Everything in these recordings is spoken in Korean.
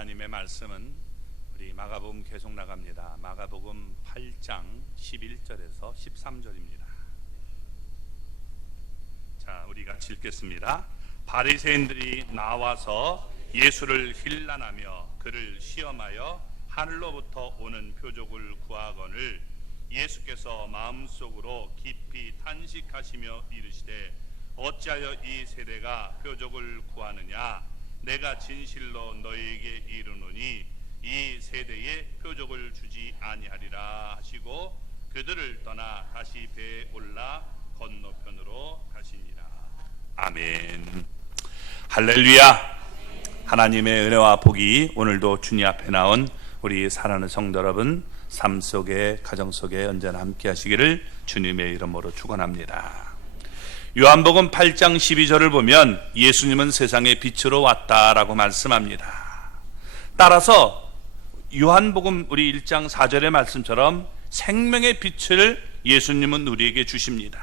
하나님의 말씀은 우리 마가복음 계속 나갑니다. 마가복음 8장 11절에서 13절입니다. 자, 우리 같이 읽겠습니다. 바리새인들이 나와서 예수를 힐난하며 그를 시험하여 하늘로부터 오는 표적을 구하거늘 예수께서 마음속으로 깊이 탄식하시며 이르시되 어찌하여 이 세대가 표적을 구하느냐? 내가 진실로 너희에게 이르노니 이 세대에 표적을 주지 아니하리라 하시고 그들을 떠나 다시 배에 올라 건너편으로 가시니라. 아멘. 할렐루야. 하나님의 은혜와 복이 오늘도 주님 앞에 나온 우리 사랑하는 성도 여러분 삶 속에 가정 속에 언제나 함께 하시기를 주님의 이름으로 축원합니다. 요한복음 8장 12절을 보면 예수님은 세상의 빛으로 왔다라고 말씀합니다. 따라서 요한복음 우리 1장 4절의 말씀처럼 생명의 빛을 예수님은 우리에게 주십니다.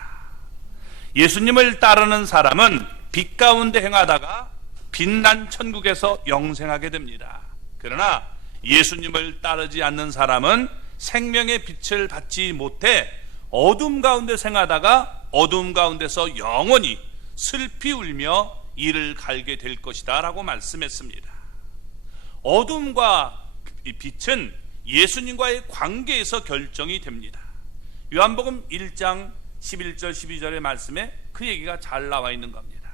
예수님을 따르는 사람은 빛 가운데 행하다가 빛난 천국에서 영생하게 됩니다. 그러나 예수님을 따르지 않는 사람은 생명의 빛을 받지 못해 어둠 가운데 생하다가 어둠 가운데서 영원히 슬피 울며 이를 갈게 될 것이다 라고 말씀했습니다. 어둠과 빛은 예수님과의 관계에서 결정이 됩니다. 요한복음 1장 11절 12절의 말씀에 그 얘기가 잘 나와 있는 겁니다.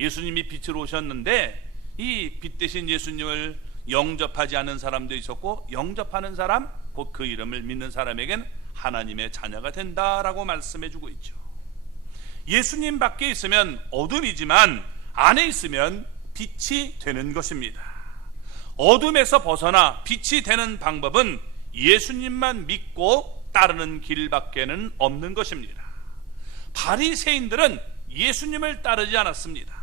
예수님이 빛으로 오셨는데 이 빛 대신 예수님을 영접하지 않은 사람도 있었고 영접하는 사람, 곧 그 이름을 믿는 사람에겐 하나님의 자녀가 된다라고 말씀해 주고 있죠. 예수님 밖에 있으면 어둠이지만 안에 있으면 빛이 되는 것입니다. 어둠에서 벗어나 빛이 되는 방법은 예수님만 믿고 따르는 길밖에는 없는 것입니다. 바리새인들은 예수님을 따르지 않았습니다.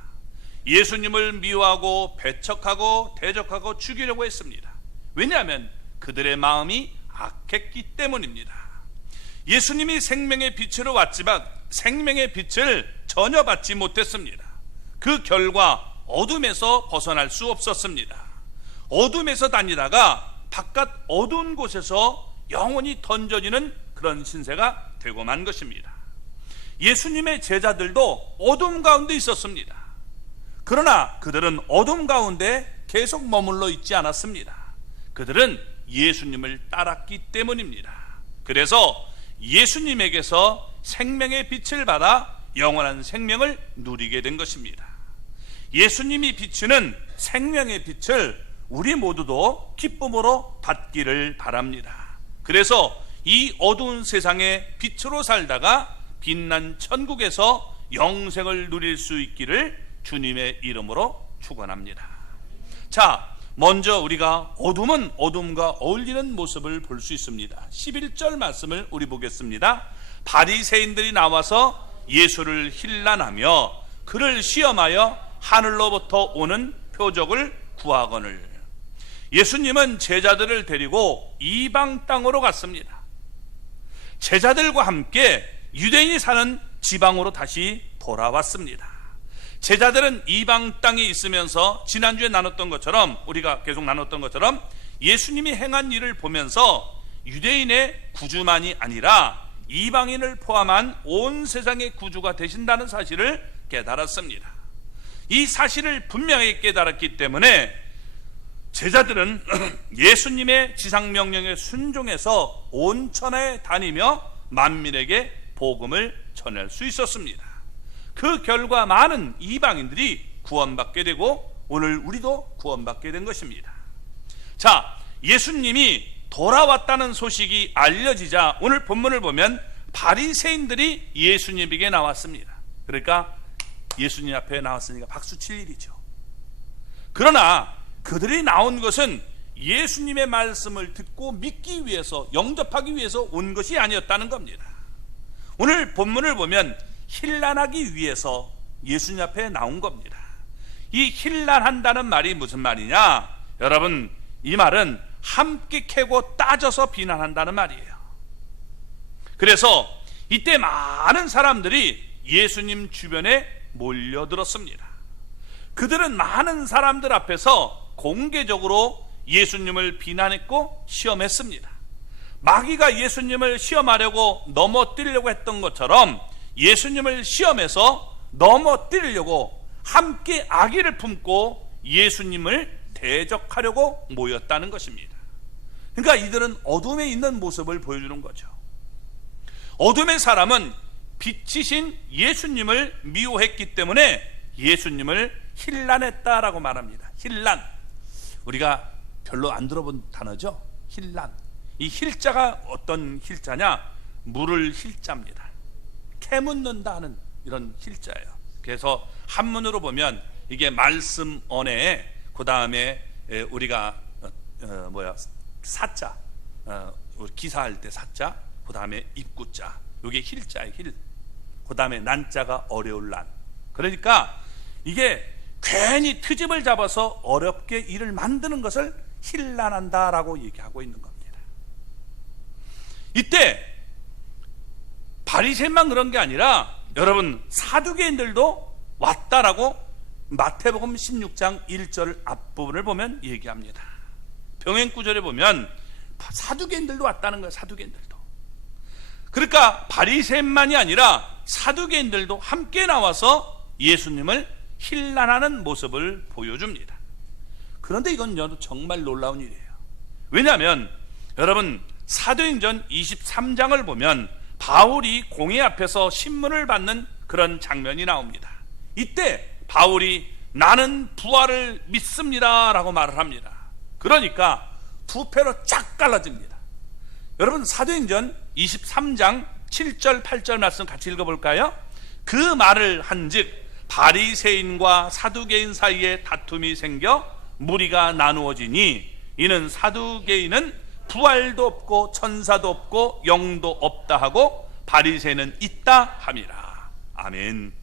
예수님을 미워하고 배척하고 대적하고 죽이려고 했습니다. 왜냐하면 그들의 마음이 악했기 때문입니다. 예수님이 생명의 빛으로 왔지만 생명의 빛을 전혀 받지 못했습니다. 그 결과 어둠에서 벗어날 수 없었습니다. 어둠에서 다니다가 바깥 어두운 곳에서 영원히 던져지는 그런 신세가 되고 만 것입니다. 예수님의 제자들도 어둠 가운데 있었습니다. 그러나 그들은 어둠 가운데 계속 머물러 있지 않았습니다. 그들은 예수님을 따랐기 때문입니다. 그래서 예수님에게서 생명의 빛을 받아 영원한 생명을 누리게 된 것입니다. 예수님이 비추는 생명의 빛을 우리 모두도 기쁨으로 받기를 바랍니다. 그래서 이 어두운 세상에 빛으로 살다가 빛난 천국에서 영생을 누릴 수 있기를 주님의 이름으로 축원합니다. 자, 먼저 우리가 어둠은 어둠과 어울리는 모습을 볼 수 있습니다. 11절 말씀을 우리 보겠습니다. 바리새인들이 나와서 예수를 힐난하며 그를 시험하여 하늘로부터 오는 표적을 구하거늘. 예수님은 제자들을 데리고 이방 땅으로 갔습니다. 제자들과 함께 유대인이 사는 지방으로 다시 돌아왔습니다. 제자들은 이방 땅에 있으면서 지난주에 나눴던 것처럼 우리가 계속 나눴던 것처럼 예수님이 행한 일을 보면서 유대인의 구주만이 아니라 이방인을 포함한 온 세상의 구주가 되신다는 사실을 깨달았습니다. 이 사실을 분명히 깨달았기 때문에 제자들은 예수님의 지상명령에 순종해서 온 천하에 다니며 만민에게 복음을 전할 수 있었습니다. 그 결과 많은 이방인들이 구원받게 되고 오늘 우리도 구원받게 된 것입니다. 자, 예수님이 돌아왔다는 소식이 알려지자 오늘 본문을 보면 바리새인들이 예수님에게 나왔습니다. 그러니까 예수님 앞에 나왔으니까 박수 칠 일이죠. 그러나 그들이 나온 것은 예수님의 말씀을 듣고 믿기 위해서 영접하기 위해서 온 것이 아니었다는 겁니다. 오늘 본문을 보면 힐난하기 위해서 예수님 앞에 나온 겁니다. 이 힐난한다는 말이 무슨 말이냐? 여러분, 이 말은 함께 캐고 따져서 비난한다는 말이에요. 그래서 이때 많은 사람들이 예수님 주변에 몰려들었습니다. 그들은 많은 사람들 앞에서 공개적으로 예수님을 비난했고 시험했습니다. 마귀가 예수님을 시험하려고 넘어뜨리려고 했던 것처럼 예수님을 시험해서 넘어뜨리려고 함께 악의를 품고 예수님을 대적하려고 모였다는 것입니다. 그러니까 이들은 어둠에 있는 모습을 보여주는 거죠. 어둠의 사람은 빛이신 예수님을 미워했기 때문에 예수님을 힐난했다라고 말합니다. 힐난, 우리가 별로 안 들어본 단어죠. 힐난. 이 힐자가 어떤 힐자냐? 물을 힐자입니다. 캐묻는다 하는 이런 힐자예요. 그래서 한문으로 보면 이게 말씀 언에 그 다음에 우리가 사자, 기사할 때 사자, 그 다음에 입구자, 이게 힐자예요. 힐. 그 다음에 난자가 어려울 난. 그러니까 이게 괜히 트집을 잡아서 어렵게 일을 만드는 것을 힐난한다라고 얘기하고 있는 겁니다. 이때 바리새인만 그런 게 아니라 여러분 사두개인들도 왔다라고 마태복음 16장 1절 앞부분을 보면 얘기합니다. 병행구절에 보면 사두개인들도 왔다는 거예요. 사두개인들도. 그러니까 바리새인만이 아니라 사두개인들도 함께 나와서 예수님을 힐난하는 모습을 보여줍니다. 그런데 이건 정말 놀라운 일이에요. 왜냐하면 여러분 사도행전 23장을 보면 바울이 공회 앞에서 신문을 받는 그런 장면이 나옵니다. 이때 바울이 나는 부활을 믿습니다 라고 말을 합니다. 그러니까 두 패로 쫙 갈라집니다. 여러분 사도행전 23장 7절 8절 말씀 같이 읽어볼까요? 그 말을 한즉 바리새인과 사두개인 사이에 다툼이 생겨 무리가 나누어지니 이는 사두개인은 부활도 없고 천사도 없고 영도 없다 하고 바리새인은 있다 함이라. 아멘.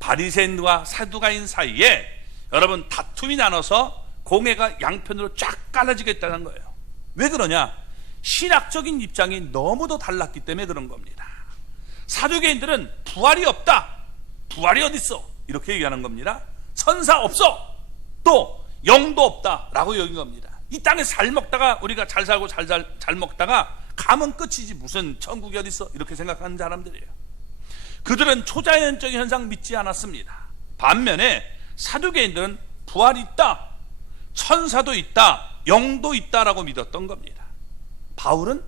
바리새인과 사두가인 사이에 여러분 다툼이 나눠서 공회가 양편으로 쫙 갈라지겠다는 거예요. 왜 그러냐? 신학적인 입장이 너무도 달랐기 때문에 그런 겁니다. 사두개인들은 부활이 없다, 부활이 어딨어 이렇게 얘기하는 겁니다. 천사 없어, 또 영도 없다 라고 여긴 겁니다. 이 땅에서 잘 먹다가 우리가 잘 살고 잘 먹다가 가면 끝이지 무슨 천국이 어딨어 이렇게 생각하는 사람들이에요. 그들은 초자연적인 현상 믿지 않았습니다. 반면에 사두개인들은 부활이 있다, 천사도 있다, 영도 있다라고 믿었던 겁니다. 바울은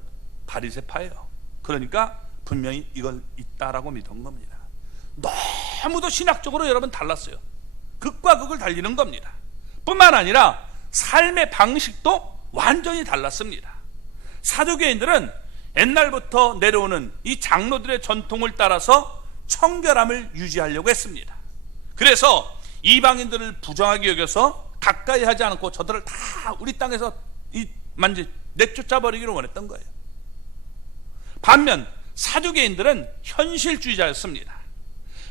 바리새파예요. 그러니까 분명히 이걸 있다라고 믿은 겁니다. 너무도 신학적으로 여러분 달랐어요. 극과 극을 달리는 겁니다. 뿐만 아니라 삶의 방식도 완전히 달랐습니다. 사두개인들은 옛날부터 내려오는 이 장로들의 전통을 따라서 청결함을 유지하려고 했습니다. 그래서 이방인들을 부정하게 여겨서 가까이 하지 않고 저들을 다 우리 땅에서 내쫓아 버리기로 원했던 거예요. 반면 사두개인들은 현실주의자였습니다.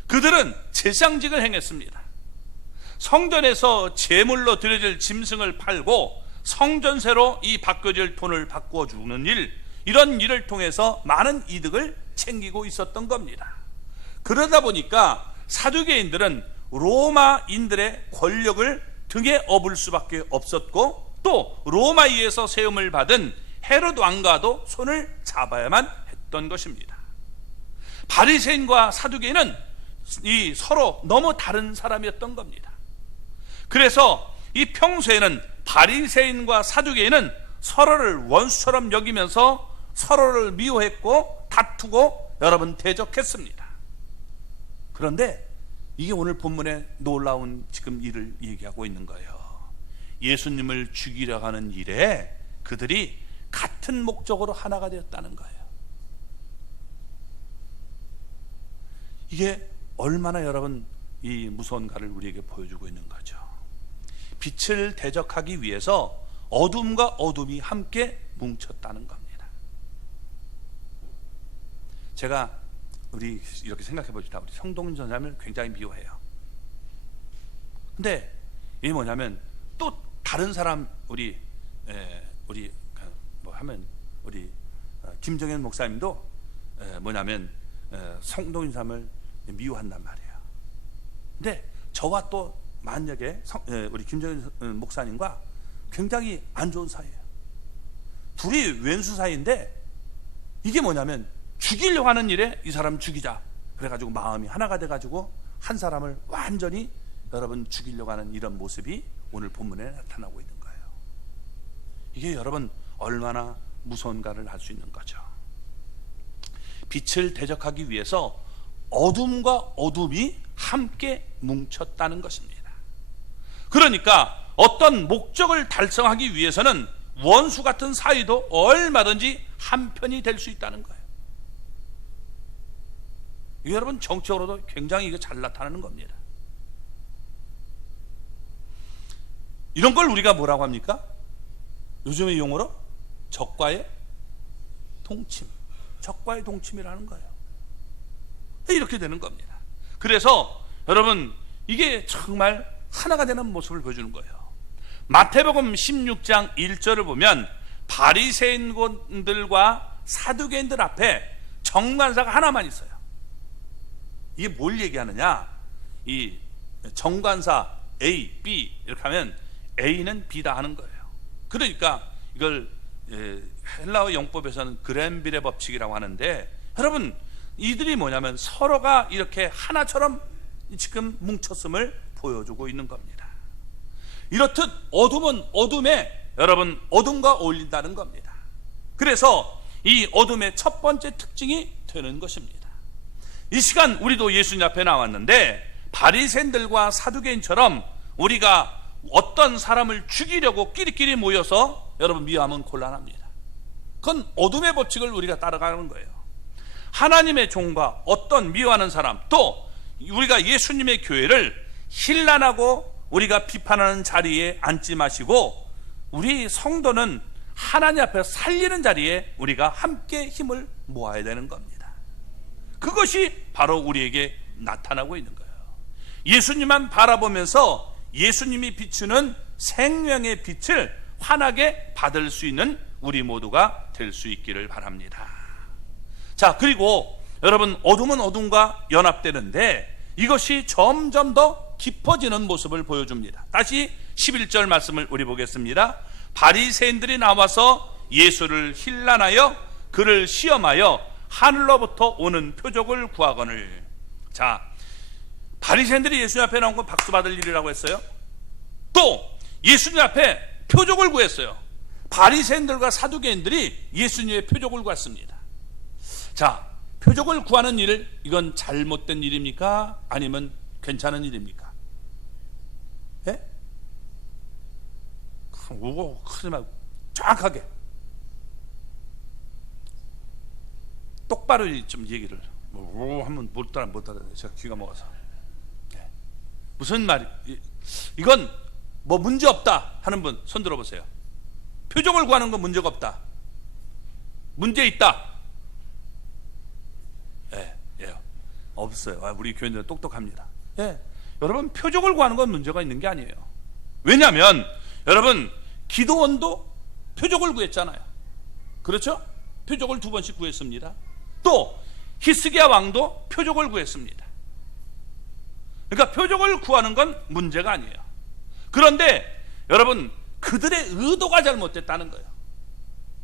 그들은 제상직을 행했습니다. 성전에서 제물로 드려질 짐승을 팔고 성전세로 이 바꿔질 돈을 바꾸어 주는 일, 이런 일을 통해서 많은 이득을 챙기고 있었던 겁니다. 그러다 보니까 사두개인들은 로마인들의 권력을 등에 업을 수밖에 없었고 또 로마에서 세움을 받은 헤롯 왕과도 손을 잡아야만 했던 것입니다. 바리새인과 사두개인은 이 서로 너무 다른 사람이었던 겁니다. 그래서 이 평소에는 바리새인과 사두개인은 서로를 원수처럼 여기면서 서로를 미워했고 다투고 여러분 대적했습니다. 그런데 이게 오늘 본문에 놀라운 지금 일을 얘기하고 있는 거예요. 예수님을 죽이려 하는 일에 그들이 같은 목적으로 하나가 되었다는 거예요. 이게 얼마나 여러분 이 무서운가를 우리에게 보여주고 있는 거죠. 빛을 대적하기 위해서 어둠과 어둠이 함께 뭉쳤다는 겁니다. 제가 우리 이렇게 생각해 봅시다. 우리 성동인 전사님을 굉장히 미워해요. 근데 이게 뭐냐면 또 다른 사람 우리 뭐 하면 우리 김정현 목사님도 뭐냐면 성동인 사람을 미워한단 말이에요. 근데 저와 또 만약에 우리 김정일 목사님과 굉장히 안 좋은 사이예요. 둘이 왼수 사이인데 이게 뭐냐면 죽이려고 하는 일에 이 사람 죽이자 그래가지고 마음이 하나가 돼가지고 한 사람을 완전히 여러분 죽이려고 하는 이런 모습이 오늘 본문에 나타나고 있는 거예요. 이게 여러분 얼마나 무서운가를 알 수 있는 거죠. 빛을 대적하기 위해서 어둠과 어둠이 함께 뭉쳤다는 것입니다. 그러니까 어떤 목적을 달성하기 위해서는 원수 같은 사이도 얼마든지 한편이 될 수 있다는 거예요. 이게 여러분 정치적으로도 굉장히 이거 잘 나타나는 겁니다. 이런 걸 우리가 뭐라고 합니까? 요즘의 용어로 적과의 동침, 적과의 동침이라는 거예요. 이렇게 되는 겁니다. 그래서 여러분 이게 정말 하나가 되는 모습을 보여주는 거예요. 마태복음 16장 1절을 보면 바리새인들과 사두개인들 앞에 정관사가 하나만 있어요. 이게 뭘 얘기하느냐? 이 정관사 A, B 이렇게 하면 A는 B다 하는 거예요. 그러니까 이걸 헬라어 영법에서는 그랜빌의 법칙이라고 하는데, 여러분 이들이 뭐냐면 서로가 이렇게 하나처럼 지금 뭉쳤음을 보여주고 있는 겁니다. 이렇듯 어둠은 어둠에 여러분 어둠과 어울린다는 겁니다. 그래서 이 어둠의 첫 번째 특징이 되는 것입니다. 이 시간 우리도 예수님 앞에 나왔는데 바리새인들과 사두개인처럼 우리가 어떤 사람을 죽이려고 끼리끼리 모여서 여러분 미워하면 곤란합니다. 그건 어둠의 법칙을 우리가 따라가는 거예요. 하나님의 종과 어떤 미워하는 사람, 또 우리가 예수님의 교회를 힐난하고 우리가 비판하는 자리에 앉지 마시고 우리 성도는 하나님 앞에 살리는 자리에 우리가 함께 힘을 모아야 되는 겁니다. 그것이 바로 우리에게 나타나고 있는 거예요. 예수님만 바라보면서 예수님이 비추는 생명의 빛을 환하게 받을 수 있는 우리 모두가 될 수 있기를 바랍니다. 자, 그리고 여러분 어둠은 어둠과 연합되는데 이것이 점점 더 깊어지는 모습을 보여줍니다. 다시 11절 말씀을 우리 보겠습니다. 바리새인들이 나와서 예수를 힐난하여 그를 시험하여 하늘로부터 오는 표적을 구하거늘. 자, 바리새인들이 예수님 앞에 나온 건 박수 받을 일이라고 했어요. 또 예수님 앞에 표적을 구했어요. 바리새인들과 사두개인들이 예수님의 표적을 구했습니다. 자, 표적을 구하는 일, 이건 잘못된 일입니까? 아니면 괜찮은 일입니까? 예? 오고 크지 말고 정확하게 똑바로 좀 얘기를 오 하면 못 따라 제가 귀가 먹어서. 예. 무슨 말이, 이건 뭐 문제 없다 하는 분 손 들어보세요. 표적을 구하는 건 문제가 없다. 문제 있다. 예, 없어요. 우리 교인들은 똑똑합니다. 예, 여러분 표적을 구하는 건 문제가 있는 게 아니에요. 왜냐하면 여러분 기도원도 표적을 구했잖아요. 그렇죠? 표적을 2번씩 구했습니다. 또 히스기야 왕도 표적을 구했습니다. 그러니까 표적을 구하는 건 문제가 아니에요. 그런데 여러분 그들의 의도가 잘못됐다는 거예요.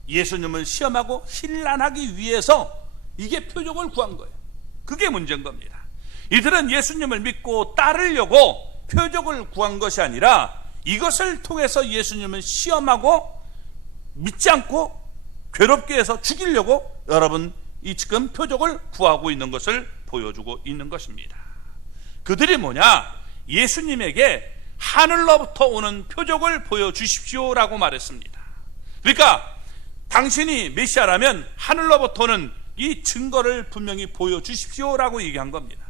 예수님을 시험하고 힐난하기 위해서 이게 표적을 구한 거예요. 그게 문제인 겁니다. 이들은 예수님을 믿고 따르려고 표적을 구한 것이 아니라 이것을 통해서 예수님을 시험하고 믿지 않고 괴롭게 해서 죽이려고 여러분 이 지금 표적을 구하고 있는 것을 보여주고 있는 것입니다. 그들이 뭐냐? 예수님에게 하늘로부터 오는 표적을 보여주십시오라고 말했습니다. 그러니까 당신이 메시아라면 하늘로부터는 이 증거를 분명히 보여주십시오라고 얘기한 겁니다.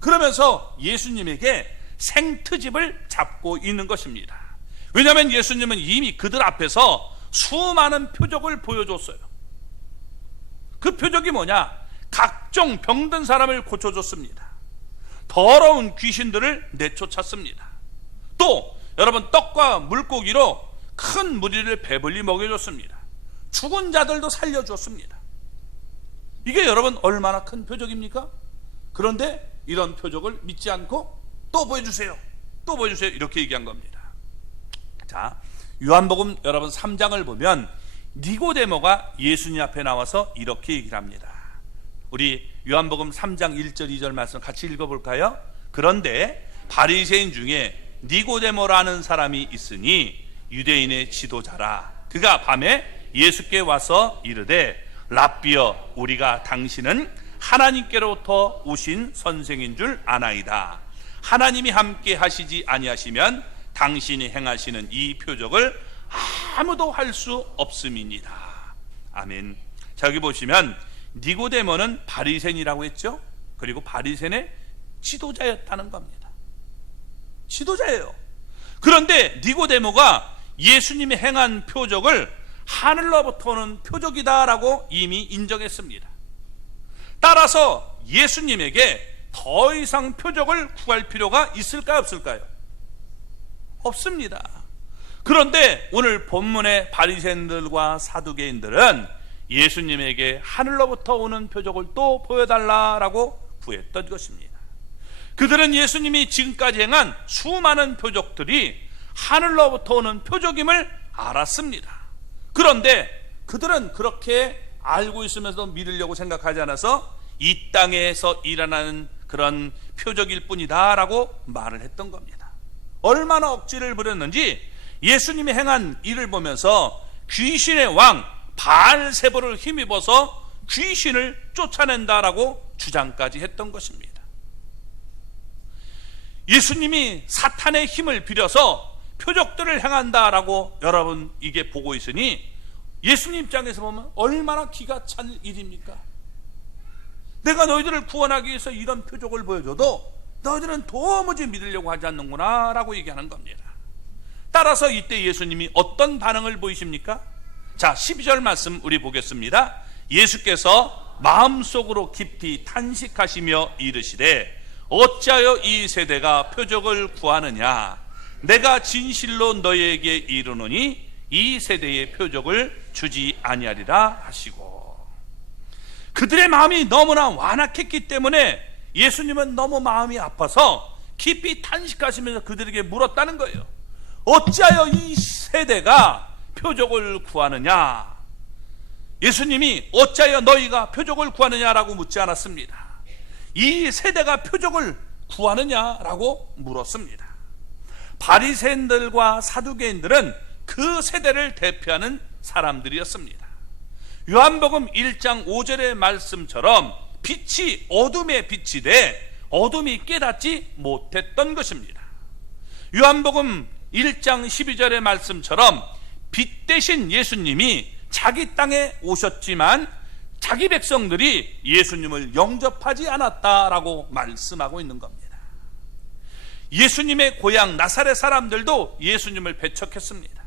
그러면서 예수님에게 생트집을 잡고 있는 것입니다. 왜냐하면 예수님은 이미 그들 앞에서 수많은 표적을 보여줬어요. 그 표적이 뭐냐? 각종 병든 사람을 고쳐줬습니다. 더러운 귀신들을 내쫓았습니다. 또 여러분 떡과 물고기로 큰 무리를 배불리 먹여줬습니다. 죽은 자들도 살려줬습니다. 이게 여러분 얼마나 큰 표적입니까? 그런데 이런 표적을 믿지 않고 또 보여주세요. 또 보여주세요. 이렇게 얘기한 겁니다. 자, 요한복음 여러분 3장을 보면 니고데모가 예수님 앞에 나와서 이렇게 얘기를 합니다. 우리 요한복음 3장 1절 2절 말씀 같이 읽어볼까요? 그런데 바리새인 중에 니고데모라는 사람이 있으니 유대인의 지도자라. 그가 밤에 예수께 와서 이르되 랍비여, 우리가 당신은 하나님께로부터 오신 선생인 줄 아나이다. 하나님이 함께 하시지 아니하시면 당신이 행하시는 이 표적을 아무도 할 수 없음이니이다. 아멘. 자, 여기 보시면 니고데모는 바리새인이라고 했죠. 그리고 바리새인의 지도자였다는 겁니다. 지도자예요. 그런데 니고데모가 예수님이 행한 표적을 하늘로부터 오는 표적이다라고 이미 인정했습니다. 따라서 예수님에게 더 이상 표적을 구할 필요가 있을까요, 없을까요? 없습니다. 그런데 오늘 본문의 바리새인들과 사두개인들은 예수님에게 하늘로부터 오는 표적을 또 보여달라라고 구했던 것입니다. 그들은 예수님이 지금까지 행한 수많은 표적들이 하늘로부터 오는 표적임을 알았습니다. 그런데 그들은 그렇게 알고 있으면서도 믿으려고 생각하지 않아서 이 땅에서 일어나는 그런 표적일 뿐이다 라고 말을 했던 겁니다. 얼마나 억지를 부렸는지 예수님이 행한 일을 보면서 귀신의 왕 바알세불을 힘입어서 귀신을 쫓아낸다라고 주장까지 했던 것입니다. 예수님이 사탄의 힘을 빌려서 표적들을 행한다라고 여러분 이게 보고 있으니 예수님 입장에서 보면 얼마나 기가 찬 일입니까? 내가 너희들을 구원하기 위해서 이런 표적을 보여줘도 너희들은 도무지 믿으려고 하지 않는구나 라고 얘기하는 겁니다. 따라서 이때 예수님이 어떤 반응을 보이십니까? 자, 12절 말씀 우리 보겠습니다. 예수께서 마음속으로 깊이 탄식하시며 이르시되 어찌하여 이 세대가 표적을 구하느냐? 내가 진실로 너희에게 이르노니 이 세대의 표적을 주지 아니하리라 하시고, 그들의 마음이 너무나 완악했기 때문에 예수님은 너무 마음이 아파서 깊이 탄식하시면서 그들에게 물었다는 거예요. 어찌하여 이 세대가 표적을 구하느냐? 예수님이 어찌하여 너희가 표적을 구하느냐라고 묻지 않았습니다. 이 세대가 표적을 구하느냐라고 물었습니다. 바리새인들과 사두개인들은 그 세대를 대표하는 사람들이었습니다. 요한복음 1장 5절의 말씀처럼 빛이 어둠에 빛이 돼 어둠이 깨닫지 못했던 것입니다. 요한복음 1장 12절의 말씀처럼 빛 대신 예수님이 자기 땅에 오셨지만 자기 백성들이 예수님을 영접하지 않았다라고 말씀하고 있는 겁니다. 예수님의 고향 나사렛 사람들도 예수님을 배척했습니다.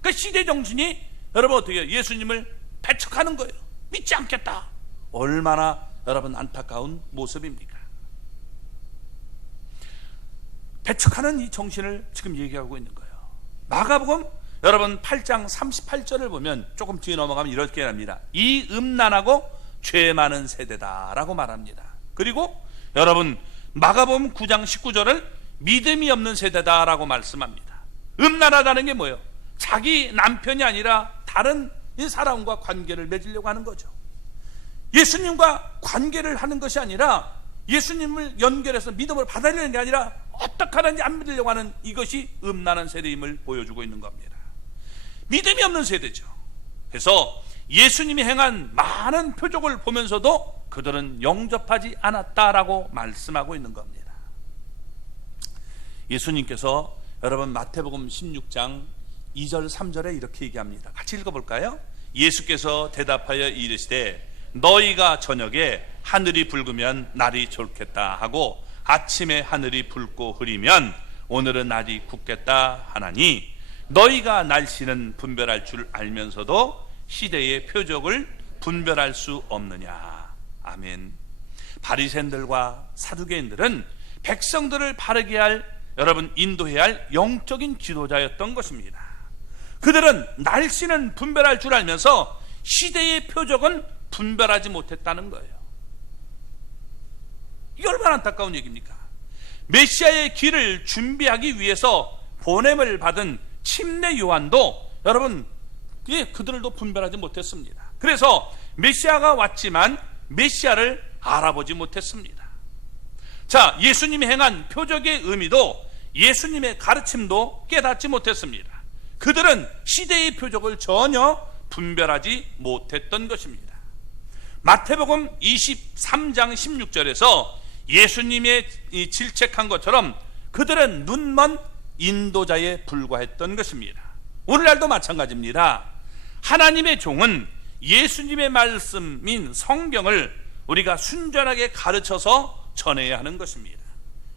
그 시대 정신이 여러분 어떻게 해요? 예수님을 배척하는 거예요. 믿지 않겠다. 얼마나 여러분 안타까운 모습입니까? 배척하는 이 정신을 지금 얘기하고 있는 거예요. 마가복음 여러분 8장 38절을 보면 조금 뒤에 넘어가면 이렇게 합니다. 이 음란하고 죄 많은 세대다라고 말합니다. 그리고 여러분 마가복음 9장 19절을 믿음이 없는 세대다라고 말씀합니다. 음란하다는 게 뭐예요? 자기 남편이 아니라 다른 사람과 관계를 맺으려고 하는 거죠. 예수님과 관계를 하는 것이 아니라 예수님을 연결해서 믿음을 받아들이는 게 아니라 어떻게 하는지 안 믿으려고 하는 이것이 음란한 세대임을 보여주고 있는 겁니다. 믿음이 없는 세대죠. 그래서 예수님이 행한 많은 표적을 보면서도 그들은 영접하지 않았다라고 말씀하고 있는 겁니다. 예수님께서 여러분 마태복음 16장 2절 3절에 이렇게 얘기합니다. 같이 읽어볼까요? 예수께서 대답하여 이르시되 너희가 저녁에 하늘이 붉으면 날이 좋겠다 하고 아침에 하늘이 붉고 흐리면 오늘은 날이 굳겠다 하나니 너희가 날씨는 분별할 줄 알면서도 시대의 표적을 분별할 수 없느냐. 아멘. 바리새인들과 사두개인들은 백성들을 바르게 할 여러분 인도해야 할 영적인 지도자였던 것입니다. 그들은 날씨는 분별할 줄 알면서 시대의 표적은 분별하지 못했다는 거예요. 이게 얼마나 안타까운 얘기입니까? 메시아의 길을 준비하기 위해서 보냄을 받은 침례 요한도 여러분 그들도 분별하지 못했습니다. 그래서 메시아가 왔지만 메시아를 알아보지 못했습니다. 자, 예수님이 행한 표적의 의미도 예수님의 가르침도 깨닫지 못했습니다. 그들은 시대의 표적을 전혀 분별하지 못했던 것입니다. 마태복음 23장 16절에서 예수님의 질책한 것처럼 그들은 눈먼 인도자에 불과했던 것입니다. 오늘날도 마찬가지입니다. 하나님의 종은 예수님의 말씀인 성경을 우리가 순전하게 가르쳐서 전해야 하는 것입니다.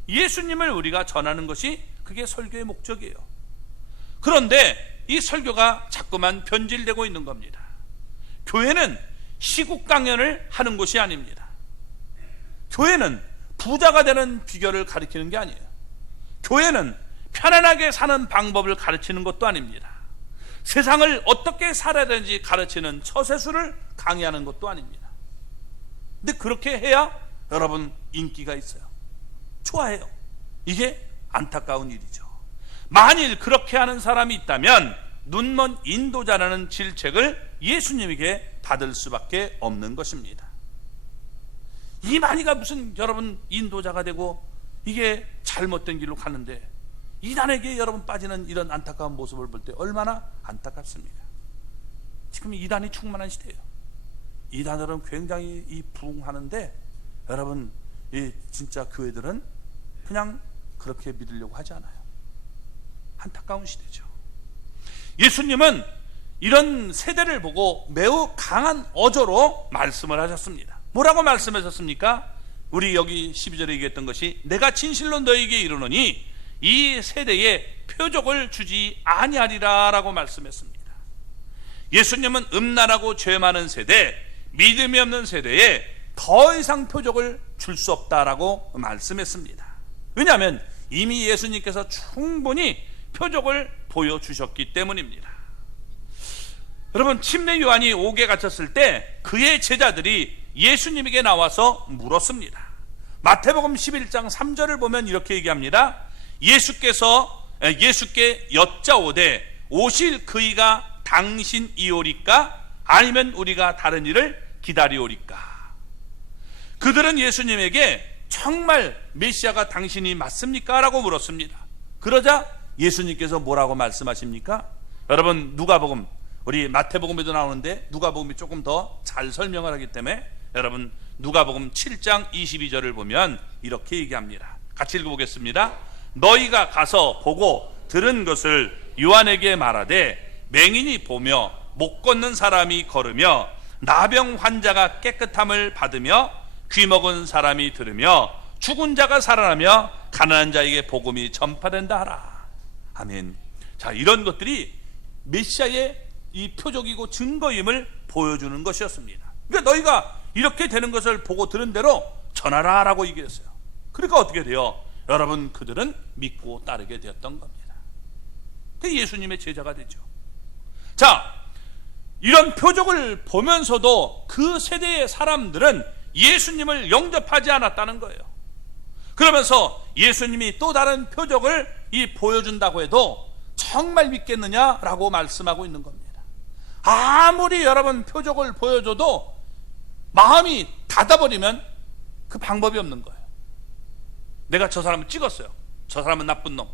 예수님을 우리가 전하는 것이 그게 설교의 목적이에요. 그런데 이 설교가 자꾸만 변질되고 있는 겁니다. 교회는 시국 강연을 하는 곳이 아닙니다. 교회는 부자가 되는 비결을 가르치는 게 아니에요. 교회는 편안하게 사는 방법을 가르치는 것도 아닙니다. 세상을 어떻게 살아야 되는지 가르치는 처세술을 강의하는 것도 아닙니다. 근데 그렇게 해야 여러분 인기가 있어요. 좋아해요. 이게 안타까운 일이죠. 만일 그렇게 하는 사람이 있다면 눈먼 인도자라는 질책을 예수님에게 받을 수밖에 없는 것입니다. 이 많이가 무슨 여러분 인도자가 되고 이게 잘못된 길로 가는데 이단에게 여러분 빠지는 이런 안타까운 모습을 볼 때 얼마나 안타깝습니까? 지금 이단이 충만한 시대예요. 이단들은 굉장히 부흥하는데 여러분 이 진짜 교회들은 그냥 그렇게 믿으려고 하지 않아요. 안타까운 시대죠. 예수님은 이런 세대를 보고 매우 강한 어조로 말씀을 하셨습니다. 뭐라고 말씀하셨습니까? 우리 여기 12절에 얘기했던 것이 내가 진실로 너에게 이르노니 이 세대에 표적을 주지 아니하리라 라고 말씀했습니다. 예수님은 음란하고 죄 많은 세대, 믿음이 없는 세대에 더 이상 표적을 줄 수 없다라고 말씀했습니다. 왜냐하면 이미 예수님께서 충분히 표적을 보여주셨기 때문입니다. 여러분, 침례 요한이 옥에 갇혔을 때 그의 제자들이 예수님에게 나와서 물었습니다. 마태복음 11장 3절을 보면 이렇게 얘기합니다. 예수께 여짜오되 오실 그이가 당신이오리까 아니면 우리가 다른 일을 기다리오리까. 그들은 예수님에게 정말 메시아가 당신이 맞습니까? 라고 물었습니다. 그러자 예수님께서 뭐라고 말씀하십니까? 여러분, 누가복음, 우리 마태복음에도 나오는데 누가복음이 조금 더 잘 설명을 하기 때문에 여러분 누가복음 7장 22절을 보면 이렇게 얘기합니다. 같이 읽어보겠습니다. 너희가 가서 보고 들은 것을 요한에게 말하되 맹인이 보며 못 걷는 사람이 걸으며 나병 환자가 깨끗함을 받으며 귀먹은 사람이 들으며 죽은 자가 살아나며 가난한 자에게 복음이 전파된다 하라. 아멘. 자, 이런 것들이 메시아의 이 표적이고 증거임을 보여주는 것이었습니다. 그러니까 너희가 이렇게 되는 것을 보고 들은 대로 전하라 라고 얘기했어요. 그러니까 어떻게 돼요? 여러분, 그들은 믿고 따르게 되었던 겁니다. 그 예수님의 제자가 되죠. 자, 이런 표적을 보면서도 그 세대의 사람들은 예수님을 영접하지 않았다는 거예요. 그러면서 예수님이 또 다른 표적을 보여준다고 해도 정말 믿겠느냐라고 말씀하고 있는 겁니다. 아무리 여러분 표적을 보여줘도 마음이 닫아버리면 그 방법이 없는 거예요. 내가 저 사람을 찍었어요. 저 사람은 나쁜 놈,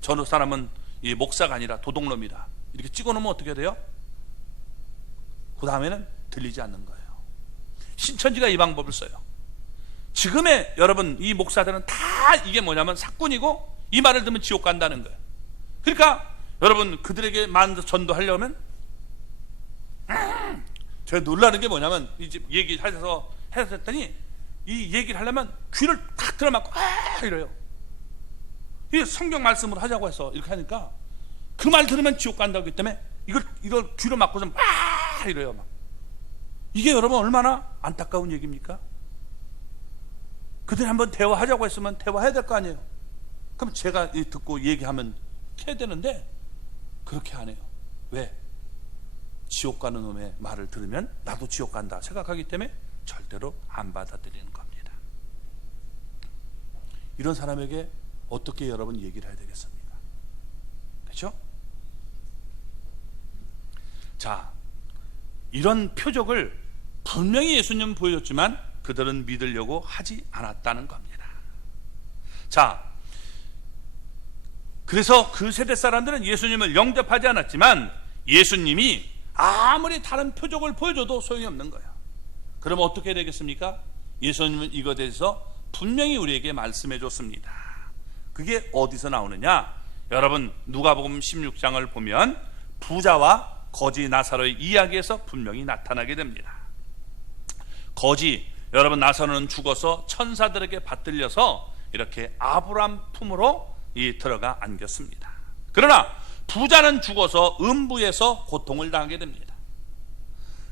저 사람은 이 목사가 아니라 도둑놈이다, 이렇게 찍어놓으면 어떻게 돼요? 그 다음에는 들리지 않는 거예요. 신천지가 이 방법을 써요. 지금의 여러분 이 목사들은 다 이게 뭐냐면 사꾼이고 이 말을 들으면 지옥 간다는 거예요. 그러니까 여러분 그들에게 전도하려면 제가 놀라는 게 뭐냐면 이 집 얘기하셔서 했더니 이 얘기를 하려면 귀를 탁 들어맞고 이래요. 이 성경 말씀으로 하자고 해서 이렇게 하니까 그 말 들으면 지옥 간다고 했기 때문에 이걸 귀로 맞고서 이래요. 막. 이게 여러분 얼마나 안타까운 얘기입니까? 그들이 한번 대화하자고 했으면 대화해야 될 거 아니에요. 그럼 제가 듣고 얘기하면 해야 되는데 그렇게 안 해요. 왜? 지옥 가는 놈의 말을 들으면 나도 지옥 간다 생각하기 때문에 절대로 안 받아들이는 겁니다. 이런 사람에게 어떻게 여러분 얘기를 해야 되겠습니까? 그렇죠? 자, 이런 표적을 분명히 예수님은 보여줬지만 그들은 믿으려고 하지 않았다는 겁니다. 자, 그래서 그 세대 사람들은 예수님을 영접하지 않았지만 예수님이 아무리 다른 표적을 보여줘도 소용이 없는 거예요. 그럼 어떻게 되겠습니까? 예수님은 이것에 대해서 분명히 우리에게 말씀해 줬습니다. 그게 어디서 나오느냐? 여러분 누가복음 16장을 보면 부자와 거지 나사로의 이야기에서 분명히 나타나게 됩니다. 거지, 여러분 나사로는 죽어서 천사들에게 받들려서 이렇게 아브람 품으로 들어가 안겼습니다. 그러나 부자는 죽어서 음부에서 고통을 당하게 됩니다.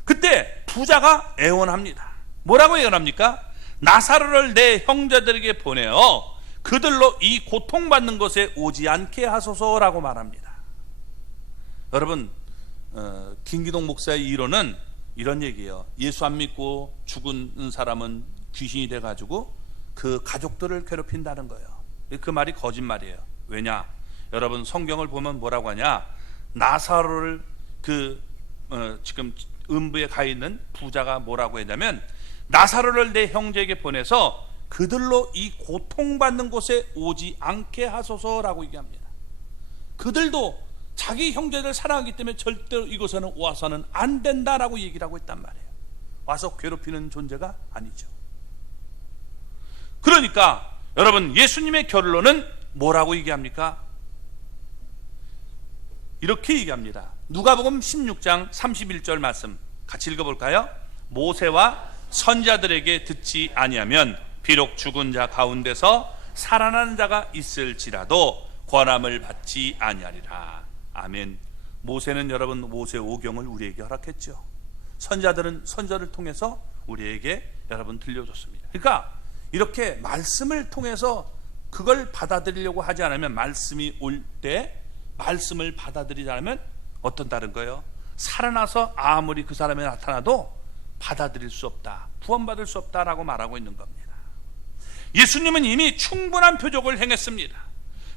그때 부자가 애원합니다. 뭐라고 애원합니까? 나사로를 내 형제들에게 보내어 그들로 이 고통받는 것에 오지 않게 하소서라고 말합니다. 여러분 김기동 목사의 이론은 이런 얘기예요. 예수 안 믿고 죽은 사람은 귀신이 돼가지고 그 가족들을 괴롭힌다는 거예요. 그 말이 거짓말이에요. 왜냐? 여러분 성경을 보면 뭐라고 하냐? 나사로를 지금 음부에 가 있는 부자가 뭐라고 했냐면 나사로를 내 형제에게 보내서 그들로 이 고통받는 곳에 오지 않게 하소서라고 얘기합니다. 그들도 자기 형제를 사랑하기 때문에 절대로 이곳에는 와서는 안 된다라고 얘기를 하고 있단 말이에요. 와서 괴롭히는 존재가 아니죠. 그러니까 여러분 예수님의 결론은 뭐라고 얘기합니까? 이렇게 얘기합니다. 누가복음 16장 31절 말씀 같이 읽어볼까요? 모세와 선자들에게 듣지 아니하면 비록 죽은 자 가운데서 살아나는 자가 있을지라도 권함을 받지 아니하리라. 아멘. 모세는 여러분 모세오경을 우리에게 허락했죠. 선자들은 선자를 통해서 우리에게 여러분 들려줬습니다. 그러니까 이렇게 말씀을 통해서 그걸 받아들이려고 하지 않으면 말씀이 올 때 말씀을 받아들이지 않으면 어떤다는 거예요? 살아나서 아무리 그 사람이 나타나도 받아들일 수 없다, 구원받을 수 없다라고 말하고 있는 겁니다. 예수님은 이미 충분한 표적을 행했습니다.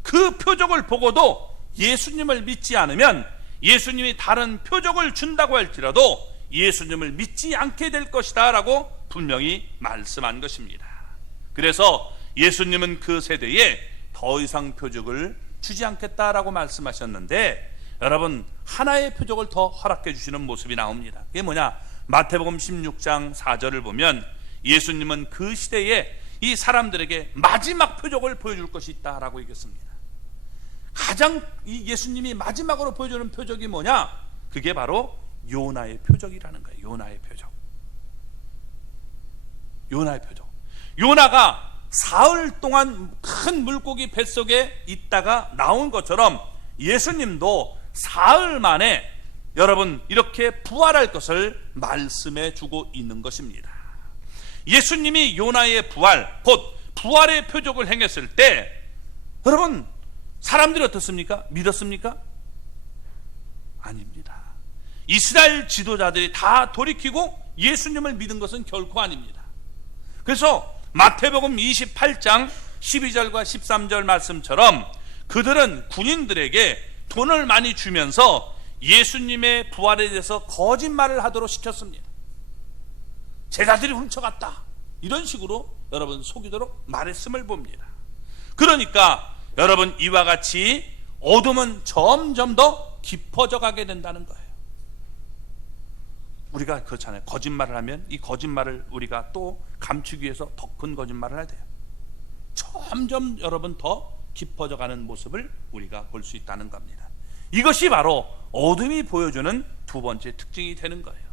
그 표적을 보고도 예수님을 믿지 않으면 예수님이 다른 표적을 준다고 할지라도 예수님을 믿지 않게 될 것이다 라고 분명히 말씀한 것입니다. 그래서 예수님은 그 세대에 더 이상 표적을 주지 않겠다라고 말씀하셨는데 여러분 하나의 표적을 더 허락해 주시는 모습이 나옵니다. 그게 뭐냐? 마태복음 16장 4절을 보면 예수님은 그 시대에 이 사람들에게 마지막 표적을 보여줄 것이 있다라고 얘기했습니다. 가장 이 예수님이 마지막으로 보여주는 표적이 뭐냐? 그게 바로 요나의 표적이라는 거예요. 요나의 표적. 요나의 표적. 요나가 사흘 동안 큰 물고기 뱃속에 있다가 나온 것처럼 예수님도 사흘 만에 여러분 이렇게 부활할 것을 말씀해 주고 있는 것입니다. 예수님이 요나의 부활, 곧 부활의 표적을 행했을 때 여러분 사람들이 어떻습니까? 믿었습니까? 아닙니다. 이스라엘 지도자들이 다 돌이키고 예수님을 믿은 것은 결코 아닙니다. 그래서 마태복음 28장 12절과 13절 말씀처럼 그들은 군인들에게 돈을 많이 주면서 예수님의 부활에 대해서 거짓말을 하도록 시켰습니다. 제자들이 훔쳐갔다, 이런 식으로 여러분 속이도록 말했음을 봅니다. 그러니까 여러분 이와 같이 어둠은 점점 더 깊어져 가게 된다는 거예요. 우리가 그렇잖아요. 거짓말을 하면 이 거짓말을 우리가 또 감추기 위해서 더 큰 거짓말을 해야 돼요. 점점 여러분 더 깊어져 가는 모습을 우리가 볼 수 있다는 겁니다. 이것이 바로 어둠이 보여주는 두 번째 특징이 되는 거예요.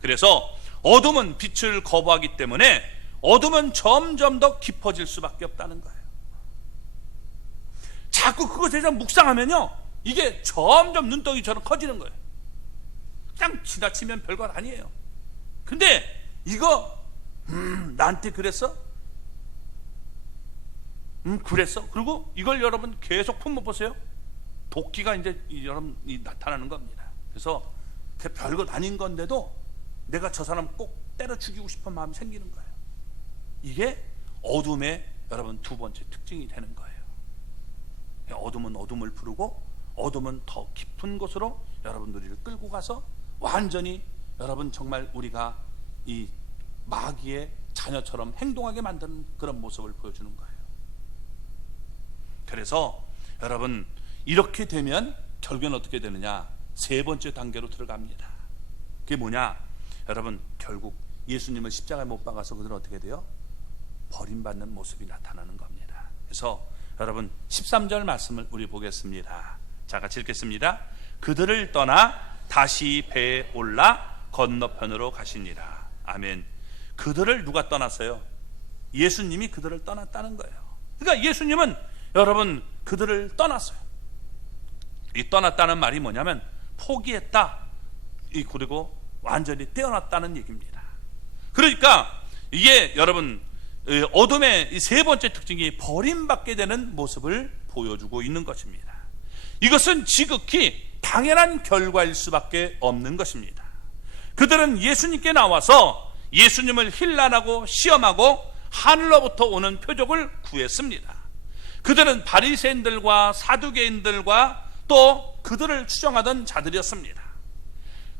그래서 어둠은 빛을 거부하기 때문에 어둠은 점점 더 깊어질 수밖에 없다는 거예요. 자꾸 그것에 대해서 묵상하면요 이게 점점 눈덩이처럼 커지는 거예요. 그냥 지나치면 별거 아니에요. 근데 이거 나한테 그랬어? 그랬어? 그리고 이걸 여러분 계속 품어보세요. 도끼가 이제 여러분이 나타나는 겁니다. 그래서 별것 아닌 건데도 내가 저 사람 꼭 때려 죽이고 싶은 마음이 생기는 거예요. 이게 어둠의 여러분 두 번째 특징이 되는 거예요. 어둠은 어둠을 부르고 어둠은 더 깊은 곳으로 여러분 우리를 끌고 가서 완전히 여러분 정말 우리가 이 마귀의 자녀처럼 행동하게 만드는 그런 모습을 보여주는 거예요. 그래서 여러분 이렇게 되면 결국엔 어떻게 되느냐, 세 번째 단계로 들어갑니다. 그게 뭐냐, 여러분 결국 예수님을 십자가에 못 박아서 그들은 어떻게 돼요? 버림받는 모습이 나타나는 겁니다. 그래서 여러분 13절 말씀을 우리 보겠습니다. 자, 같이 읽겠습니다. 그들을 떠나 다시 배에 올라 건너편으로 가시니라. 아멘. 그들을 누가 떠났어요? 예수님이 그들을 떠났다는 거예요. 그러니까 예수님은 여러분 그들을 떠났어요. 이 떠났다는 말이 뭐냐면 포기했다, 그리고 완전히 떼어놨다는 얘기입니다. 그러니까 이게 여러분 어둠의 이 세 번째 특징이 버림받게 되는 모습을 보여주고 있는 것입니다. 이것은 지극히 당연한 결과일 수밖에 없는 것입니다. 그들은 예수님께 나와서 예수님을 힐난하고 시험하고 하늘로부터 오는 표적을 구했습니다. 그들은 바리새인들과 사두개인들과 또 그들을 추종하던 자들이었습니다.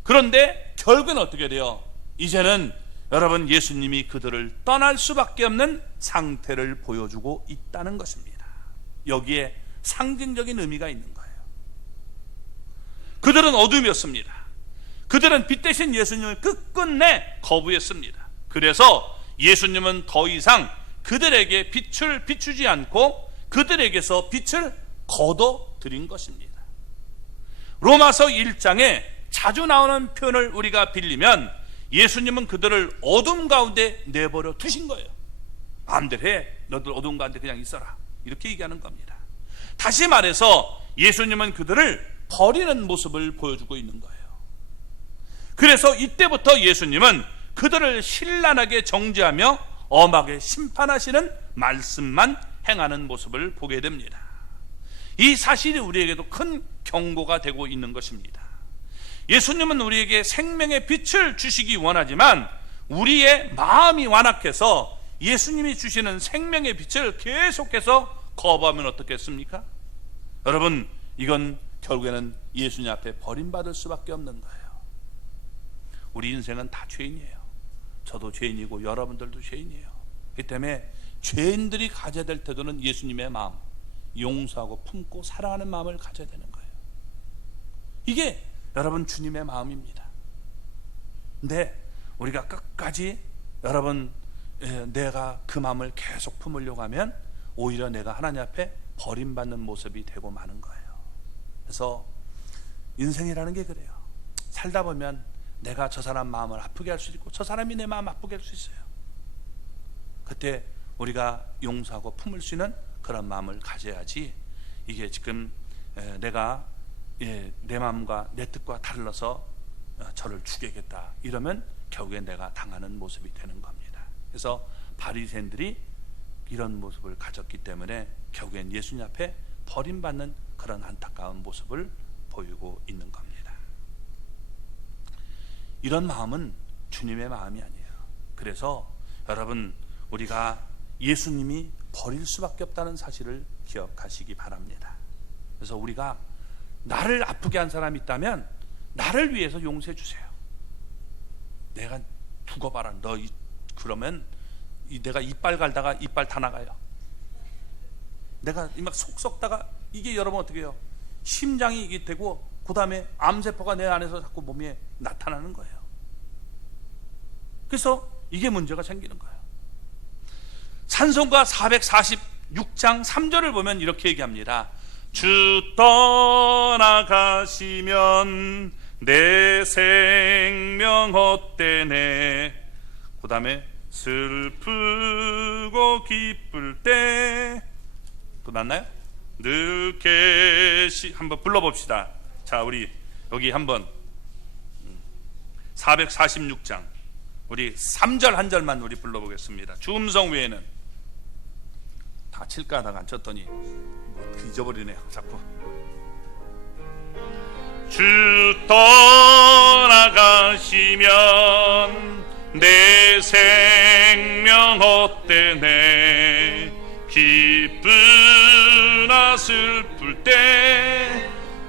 그런데 결국은 어떻게 돼요? 이제는 여러분 예수님이 그들을 떠날 수밖에 없는 상태를 보여주고 있다는 것입니다. 여기에 상징적인 의미가 있는 거예요. 그들은 어둠이었습니다. 그들은 빛 대신 예수님을 끝끝내 거부했습니다. 그래서 예수님은 더 이상 그들에게 빛을 비추지 않고 그들에게서 빛을 거둬들인 것입니다. 로마서 1장에 자주 나오는 표현을 우리가 빌리면 예수님은 그들을 어둠 가운데 내버려 두신 거예요. 마음대로 해, 너들 어둠 가운데 그냥 있어라, 이렇게 얘기하는 겁니다. 다시 말해서 예수님은 그들을 버리는 모습을 보여주고 있는 거예요. 그래서 이때부터 예수님은 그들을 신랄하게 정죄하며 엄하게 심판하시는 말씀만 행하는 모습을 보게 됩니다. 이 사실이 우리에게도 큰 경고가 되고 있는 것입니다. 예수님은 우리에게 생명의 빛을 주시기 원하지만 우리의 마음이 완악해서 예수님이 주시는 생명의 빛을 계속해서 거부하면 어떻겠습니까? 여러분, 이건 결국에는 예수님 앞에 버림받을 수밖에 없는 거예요. 우리 인생은 다 죄인이에요. 저도 죄인이고 여러분들도 죄인이에요. 그렇기 때문에 죄인들이 가져야 될 태도는 예수님의 마음, 용서하고 품고 사랑하는 마음을 가져야 되는 거예요. 이게 여러분 주님의 마음입니다. 근데 우리가 끝까지 여러분 내가 그 마음을 계속 품으려고 하면 오히려 내가 하나님 앞에 버림받는 모습이 되고 마는 거예요. 그래서 인생이라는 게 그래요. 살다 보면 내가 저 사람 마음을 아프게 할 수 있고 저 사람이 내 마음 아프게 할 수 있어요. 그때 우리가 용서하고 품을 수 있는 그런 마음을 가져야지, 이게 지금 내가 내 마음과 내 뜻과 달라서 저를 죽이겠다 이러면 결국에 내가 당하는 모습이 되는 겁니다. 그래서 바리새인들이 이런 모습을 가졌기 때문에 결국엔 예수님 앞에 버림받는 그런 안타까운 모습을 보이고 있는 겁니다. 이런 마음은 주님의 마음이 아니에요. 그래서 여러분, 우리가 예수님이 버릴 수밖에 없다는 사실을 기억하시기 바랍니다. 그래서 우리가 나를 아프게 한 사람이 있다면 나를 위해서 용서해 주세요. 내가 두고 봐라, 너 그러면 내가 이빨 갈다가 이빨 다 나가요. 내가 막 속 썩다가 이게 여러분 어떻게 해요? 심장이 이게 되고 그 다음에 암세포가 내 안에서 자꾸 몸에 나타나는 거예요. 그래서 이게 문제가 생기는 거예요. 찬송가 446장 3절을 보면 이렇게 얘기합니다. 주 떠나가시면 내 생명 헛되네. 그 다음에 슬프고 기쁠 때, 또 났나요? 늘 계시, 한번 불러봅시다. 자, 우리 여기 한번 446장 우리 3절 한 절만 우리 불러보겠습니다. 주음성 외에는 다 칠까 하다가 안 쳤더니 뭐 잊어버리네요 자꾸. 주 떠나가시면 내 생명 헛되네.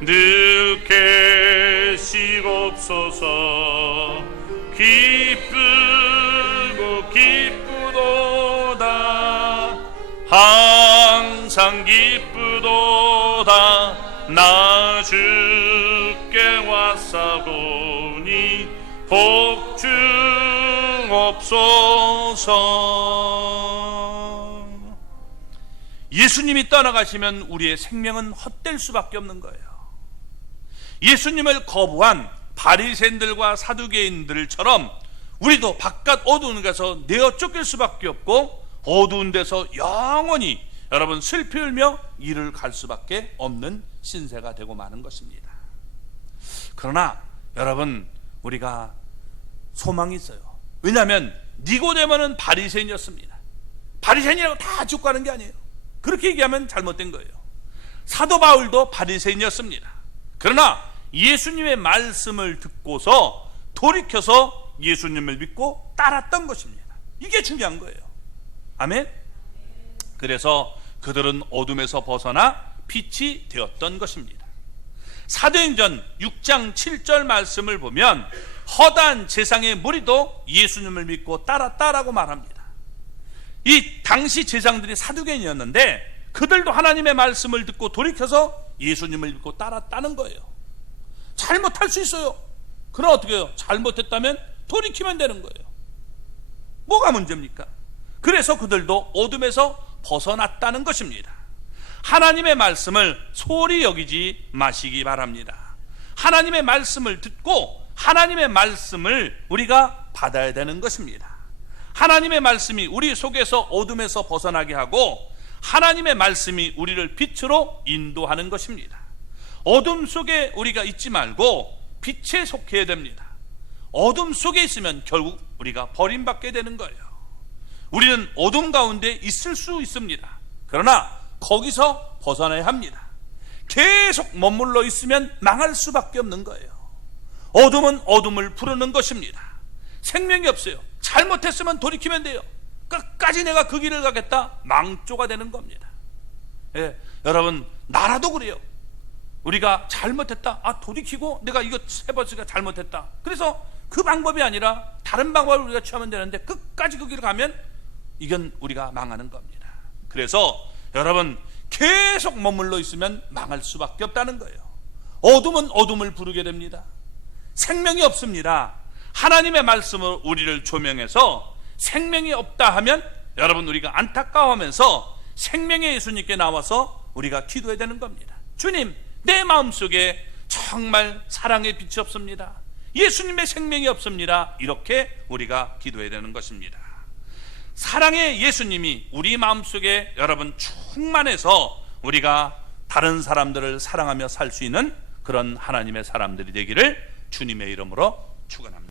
늘 계시옵소서. 기쁘고 기쁘도다 항상 기쁘도다 나 주께 왔사오니 복 주옵소서. 예수님이 떠나가시면 우리의 생명은 헛될 수밖에 없는 거예요. 예수님을 거부한 바리새인들과 사두개인들처럼 우리도 바깥 어두운 데서 내어 쫓길 수밖에 없고 어두운 데서 영원히 여러분 슬피 울며 이를 갈 수밖에 없는 신세가 되고 마는 것입니다. 그러나 여러분 우리가 소망이 있어요. 왜냐하면 니고데모는 바리새인이었습니다. 바리새인이라고 다 죽고 가는 게 아니에요. 그렇게 얘기하면 잘못된 거예요. 사도 바울도 바리새인이었습니다. 그러나 예수님의 말씀을 듣고서 돌이켜서 예수님을 믿고 따랐던 것입니다. 이게 중요한 거예요. 아멘. 그래서 그들은 어둠에서 벗어나 빛이 되었던 것입니다. 사도행전 6장 7절 말씀을 보면 허다한 제상의 무리도 예수님을 믿고 따랐다라고 말합니다. 이 당시 제상들이 사두개인이었는데 그들도 하나님의 말씀을 듣고 돌이켜서 예수님을 믿고 따랐다는 거예요. 잘못할 수 있어요. 그럼 어떻게 해요? 잘못했다면 돌이키면 되는 거예요. 뭐가 문제입니까? 그래서 그들도 어둠에서 벗어났다는 것입니다. 하나님의 말씀을 소홀히 여기지 마시기 바랍니다. 하나님의 말씀을 듣고 하나님의 말씀을 우리가 받아야 되는 것입니다. 하나님의 말씀이 우리 속에서 어둠에서 벗어나게 하고 하나님의 말씀이 우리를 빛으로 인도하는 것입니다. 어둠 속에 우리가 있지 말고 빛에 속해야 됩니다. 어둠 속에 있으면 결국 우리가 버림받게 되는 거예요. 우리는 어둠 가운데 있을 수 있습니다. 그러나 거기서 벗어나야 합니다. 계속 머물러 있으면 망할 수밖에 없는 거예요. 어둠은 어둠을 부르는 것입니다. 생명이 없어요. 잘못했으면 돌이키면 돼요. 끝까지 내가 그 길을 가겠다, 망조가 되는 겁니다. 예, 여러분 나라도 그래요. 우리가 잘못했다, 돌이키고 내가 이거 해봤으니까 잘못했다, 그래서 그 방법이 아니라 다른 방법을 우리가 취하면 되는데 끝까지 그 길을 가면 이건 우리가 망하는 겁니다. 그래서 여러분 계속 머물러 있으면 망할 수밖에 없다는 거예요. 어둠은 어둠을 부르게 됩니다. 생명이 없습니다. 하나님의 말씀으로 우리를 조명해서 생명이 없다 하면 여러분 우리가 안타까워하면서 생명의 예수님께 나와서 우리가 기도해야 되는 겁니다. 주님, 내 마음속에 정말 사랑의 빛이 없습니다. 예수님의 생명이 없습니다. 이렇게 우리가 기도해야 되는 것입니다. 사랑의 예수님이 우리 마음속에 여러분 충만해서 우리가 다른 사람들을 사랑하며 살 수 있는 그런 하나님의 사람들이 되기를 주님의 이름으로 축원합니다.